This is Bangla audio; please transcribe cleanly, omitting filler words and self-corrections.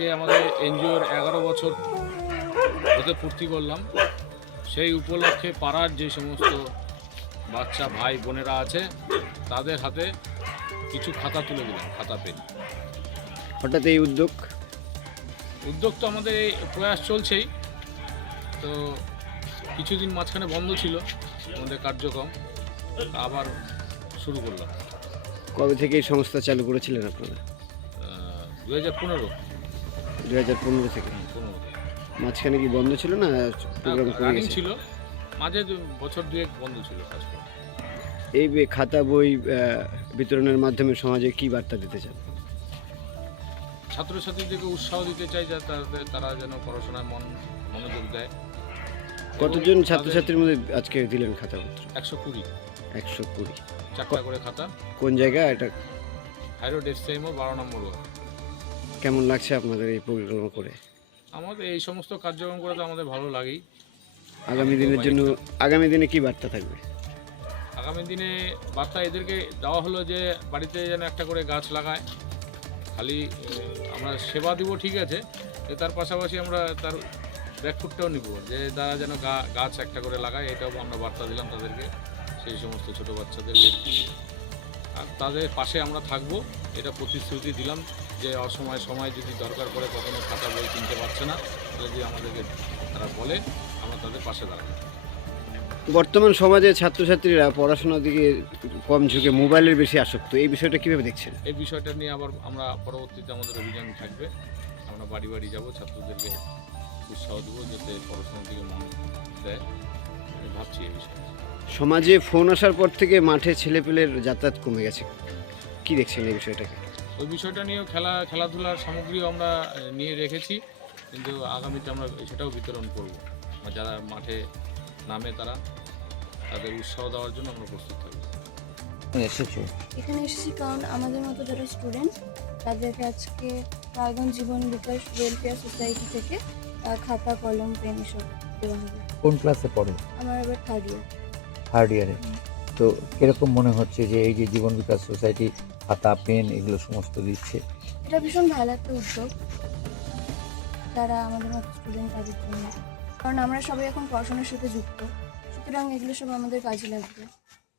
আজকে আমাদের এনজিওর 11 বছর হতে পূর্তি করলাম। সেই উপলক্ষে পাড়ার যে সমস্ত বাচ্চা ভাই বোনেরা আছে তাদের হাতে কিছু খাতা তুলে দিলাম, খাতা পেন। হঠাৎ এই উদ্যোগ তো আমাদের এই প্রয়াস চলছেই, তো কিছুদিন মাঝখানে বন্ধ ছিল আমাদের কার্যক্রম, আবার শুরু করলাম। কবে থেকে এই সংস্থা চালু করেছিলেন আপনারা? 2015 2015 থেকে। মাঝখানে কি বন্ধ ছিল না প্রোগ্রাম করে রানিং গেছে? ছিল, মাঝে বছর দুয়েক বন্ধ ছিল কাজ করা। এই খাতা বই বিতরণের মাধ্যমে সমাজে কি বার্তা দিতে চান? ছাত্রছাত্রীদেরকে উৎসাহ দিতে চাই যে তারা যেন পড়াশোনায় মনোযোগ দেয়। কতজন এবং ছাত্রছাত্রীর মধ্যে আজকে দিলেন খাতাপত্র? 120 120। চারটা করে খাতা। কোন জায়গা এটা? হাইরোড এসএমও 12 নম্বর ওয়ার্ড। কেমন লাগছে আপনাদের এই পরিকল্পনা করে? আমাদের এই সমস্ত কার্যক্রম করে তো আমাদের ভালো লাগেই। আগামী দিনে কি বার্তা থাকবে? আগামী দিনে বার্তা এদেরকে দেওয়া হলো যে বাড়িতে যেন একটা করে গাছ লাগায়। খালি আমরা সেবা দিব ঠিক আছে, তার পাশাপাশি আমরা তার ব্যাকফুটটাও নিব, যে তারা যেন গাছ একটা করে লাগায়, এটাও আমরা বার্তা দিলাম তাদেরকে, সেই সমস্ত ছোটো বাচ্চাদেরকে। আর তাদের পাশে আমরা থাকবো, এটা প্রতিশ্রুতি দিলাম যে সময় যদি দরকার পড়ে কখনো খাতা বই কিনতে পারছে না, তাহলে যদি আমাদেরকে তারা বলে আমরা তাদের পাশে দাঁড়াবো। বর্তমান সমাজে ছাত্রছাত্রীরা পড়াশোনার দিকে কম ঝুঁকে মোবাইলের বেশি আসক্ত, এই বিষয়টা কিভাবে দেখছেন? এই বিষয়টা নিয়ে আবার আমরা পরবর্তীতে আমাদের অভিযান থাকবে, আমরা বাড়ি বাড়ি যাব, ছাত্রদেরকে উৎসাহ দেবো যাতে পড়াশোনার দিকে মন দেয়। আমি ভাবছি এই বিষয়ে। সমাজে ফোন আসার পর থেকে মাঠে ছেলেপেলের যাতায়াত কমে গেছে, কি দেখছেন এই বিষয়টাকে? ওই বিষয়টা নিয়েও খেলাধুলার সামগ্রীও আমরা নিয়ে রেখেছি, কিন্তু আগামীতে আমরা সেটাও বিতরণ করব। যারা মাঠে নামে তাদের উৎসাহ দেওয়ার জন্য আমরা প্রস্তুত থাকবো। এখানে এসেছি কারণ আমাদের মতো যারা স্টুডেন্ট তাদেরকে আজকে রায়গঞ্জ জীবন বিকাশ ওয়েলফেয়ার সোসাইটি থেকে খাতা কলম পেন এসব দেওয়া হবে। কোন ক্লাসে পড়ো? আমার এবার থার্ড ইয়ারে। তো কিরকম মনে হচ্ছে যে এই যে জীবন বিকাশ সোসাইটি খাতা পেন এগুলো সমস্ত দিচ্ছে? এটা ভীষণ ভালো একটা উদ্যোগ যারা আমাদের মতো স্টুডেন্ট তাদের জন্য, কারণ আমরা সবাই এখন পড়াশোনার সাথে যুক্ত, সুতরাং এগুলো সব আমাদের কাজে লাগবে।